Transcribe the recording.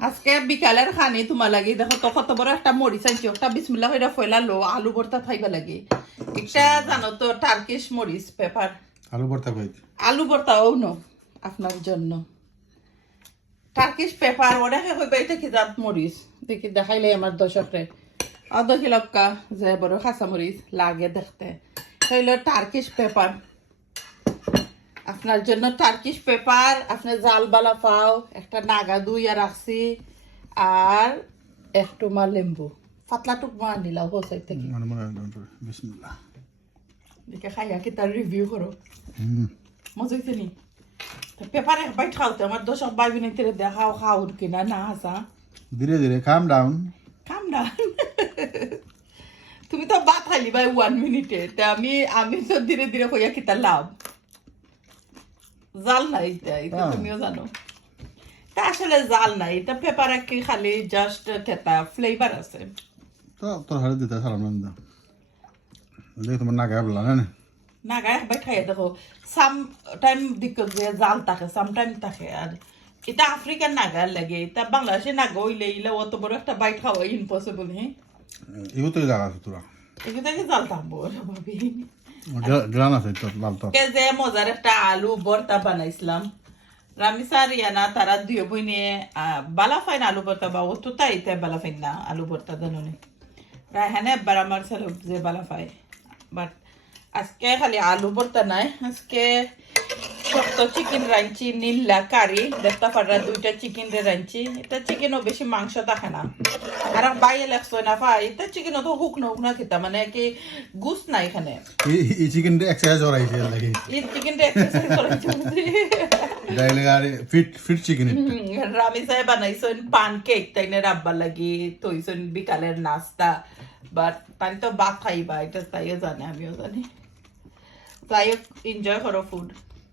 আজকে বিকালের খানি তোমার লাগে দেখো তো কত বড় একটা মরিচ আনছি একটা বিসমিল্লাহ হইরা ফয়লা লো আলু ভর্তা খাইবা লাগে একটা জানো তো টার্কিশ মরিচ পেপার আলু ভর্তা কই আলু ভর্তাও নো আপনার জন্য টার্কিশ পেপার ওটা হইবা এটা কি জাত মরিচ দেখি দেখাইলে আমার দর্শকরে আধা কিলোকা যে বড় খাসা মরিচ লাগে দেখতে হইলো টার্কিশ পেপার আপনার জন্য টার্কিশ পেপার আপনার জালবালা পাও একটা নাগা দুইয়া রাখছি আর একটু মা লেম্বু পাতলা টুকমা আনিলাও হোসাই থেকে বিসমিল্লাহ দেখে খাইয়া কি তার রিভিউ করো মজা হইছে নি পেপার এক বাইট খাওতে আমার দর্শক ভাই বোনেদের দেখাও খাও কিনা না আসা ধীরে ধীরে কাম ডাউন তুমি তো ভাত খাইলি ভাই 1 মিনিটে তা আমি তো ধীরে ধীরে কইয়া কিতা লাভ জাল নাই এটা তুমিও জানো তা আসলে জাল নাই এটা পেপার কি খালি জাস্ট কেতা ফ্লেভার আছে তো তোর হাতে দিতে সালাম না দেখ তোমার না গায়ে বলা না না গায়ে ভাই খাইয়া দেখো সাম টাইম দিকে যে জাল থাকে সাম টাইম থাকে আর এটা আফ্রিকান নাগা লাগে এটা বাংলাদেশে নাগা হইলে ইলে অত বড় একটা বাইট খাওয়া ইম্পসিবল হ্যাঁ এগুলো তো জায়গা আছে তোরা এগুলো থেকে জাল থাকবো ভাবি গ্রান আছে তোর লাল তো কে যে মজার একটা আলু ভর্তা বানাইছিলাম রামিসার ইয়ানা তারা দুই বইনে বালা ফাইন আলু ভর্তা বা ও তো তাই বালা ফাইন না আলু ভর্তা জানুনি রায়হানে একবার আমার ছেলে যে বালা পায় বাট আজকে খালি আলু ভর্তা নাই আজকে শক্ত চিকেন রাঁধছি নীলা কারি দেখতে পারা দুইটা চিকেন রে রাঁধছি এটা চিকেনও বেশি মাংস থাকে না আর বাইরে লাগছো না পাই এটা চিকেনও তো হুক না খেতা মানে কি গুস নাই এখানে এই চিকেন এক্সারসাইজ করাইছে লাগে এই চিকেনটা এক্সারসাইজ করাইছে ডাইলে আর ফিট চিকেন রামি সাহেব বানাইছেন পান কেক তাই না রাব্বার লাগি তৈছেন বিকালের নাস্তা বাট তাই তো ভাত খাইবা এটা তাইও জানে আমিও জানি তাইও এনজয় করো ফুড